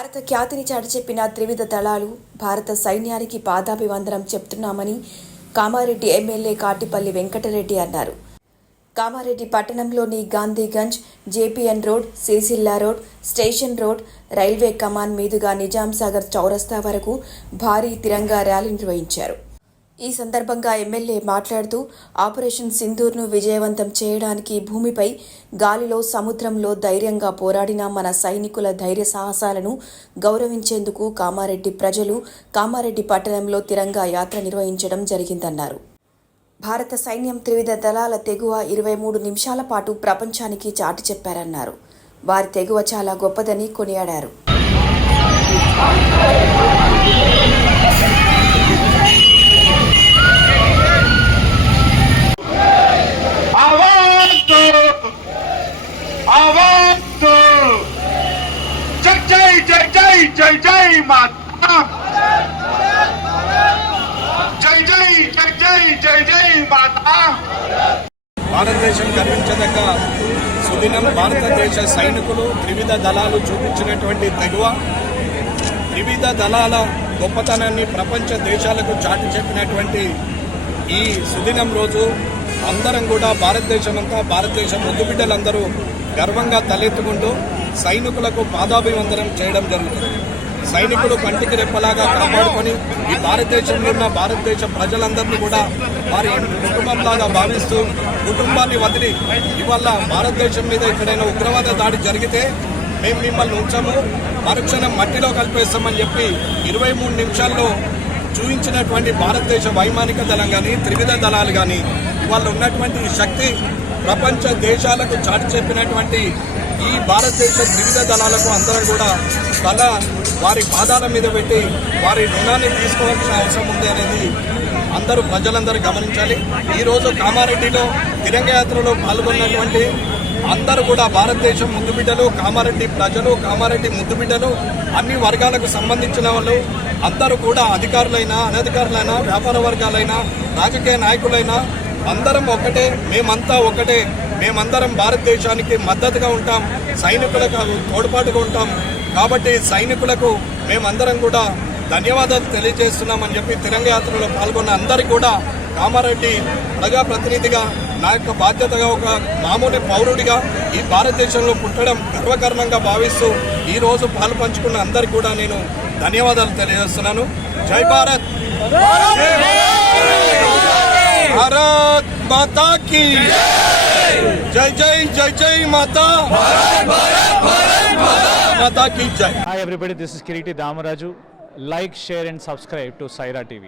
భారత ఖ్యాతిని చాటిచెప్పిన త్రివిధ దళాలు భారత సైన్యానికి పాదాభివందనం చెప్తున్నామని కామారెడ్డి ఎమ్మెల్యే కాటిపల్లి వెంకటరెడ్డి అన్నారు. కామారెడ్డి పట్టణంలోని Gandhiganj, JPN road, Sircilla road, station road, railway Kaman మీదుగా నిజాంసాగర్ చౌరస్తా వరకు భారీ తిరంగా ర్యాలీ నిర్వహించారు. ఈ సందర్భంగా ఎమ్మెల్యే మాట్లాడుతూ ఆపరేషన్ సింధూర్ను విజయవంతం చేయడానికి భూమిపై, గాలిలో, సముద్రంలో ధైర్యంగా పోరాడిన మన సైనికుల ధైర్య సాహసాలను గౌరవించేందుకు కామారెడ్డి ప్రజలు కామారెడ్డి పట్టణంలో తిరంగా యాత్ర నిర్వహించడం జరిగిందన్నారు. భారత సైన్యం త్రివిధ దళాల తెగువ 23 నిమిషాల పాటు ప్రపంచానికి చాటి చెప్పారన్నారు. వారి తెగువ చాలా గొప్పదని కొనియాడారు. జై జై మాతా, జై జై జై జై జై జై మాతా. భారతదేశం గర్వించదగ్గ సుదినం. భారతదేశ సైనికులు త్రివిధ దళాలు చూపించినటువంటి తెగువ, త్రివిధ దళాల గొప్పతనాన్ని ప్రపంచ దేశాలకు చాటి చెప్పినటువంటి ఈ సుదినం రోజు అందరం కూడా భారతదేశ ముద్దుబిడ్డలందరూ గర్వంగా తలెత్తుకుంటూ సైనికులకు పాదాభివందనం చేయడం జరుగుతుంది. సైనికులు కంటికి రెప్పలాగా కాపాడుకొని ఈ భారతదేశంలో ఉన్న భారతదేశ ప్రజలందరినీ కూడా వారి కుటుంబంలాగా భావిస్తూ కుటుంబాన్ని వదిలి ఇవాళ భారతదేశం మీద ఎక్కడైనా ఉగ్రవాద దాడి జరిగితే మేము మిమ్మల్ని ఉంచము, మరుక్షణం మట్టిలో కలిపేస్తామని చెప్పి 23 నిమిషాల్లో చూపించినటువంటి భారతదేశ వైమానిక దళం కానీ త్రివిధ దళాలు కానీ ఇవాళ ఉన్నటువంటి శక్తి ప్రపంచ దేశాలకు చాటి చెప్పినటువంటి ఈ భారతదేశ త్రివిధ దళాలకు అందరం కూడా వారి పాదాల మీద పెట్టి వారి రుణాన్ని తీసుకోవాల్సిన అవసరం ఉంది అనేది ప్రజలందరూ గమనించాలి. ఈరోజు కామారెడ్డిలో తిరంగ యాత్రలో పాల్గొన్నటువంటి అందరూ కూడా భారతదేశం ముద్దుబిడ్డలు, కామారెడ్డి ప్రజలు, కామారెడ్డి ముద్దుబిడ్డలు, అన్ని వర్గాలకు సంబంధించిన వాళ్ళు అందరూ కూడా అధికారులైనా, అనధికారులైనా, వ్యాపార వర్గాలైనా, రాజకీయ నాయకులైనా అందరం ఒకటే, మేమంతా ఒకటే. మేమందరం భారతదేశానికి మద్దతుగా ఉంటాం, సైనికులకు తోడ్పాటుగా ఉంటాం. కాబట్టి సైనికులకు మేమందరం కూడా ధన్యవాదాలు తెలియజేస్తున్నామని చెప్పి తిరంగ యాత్రలో పాల్గొన్న అందరికీ కూడా కామారెడ్డి ప్రజాప్రతినిధిగా నా యొక్క బాధ్యతగా ఒక మామూలు పౌరుడిగా ఈ భారతదేశంలో పుట్టడం గర్వకారణంగా భావిస్తూ ఈ రోజు పాలు పంచుకున్న అందరికీ కూడా నేను ధన్యవాదాలు తెలియజేస్తున్నాను. జై భారత్, భారత్ మాతా కీ జై జై జై జై మాతా మాతా కీ జై. Hi everybody, this is Kiriti Damaraju. Like, share and subscribe to Saira TV.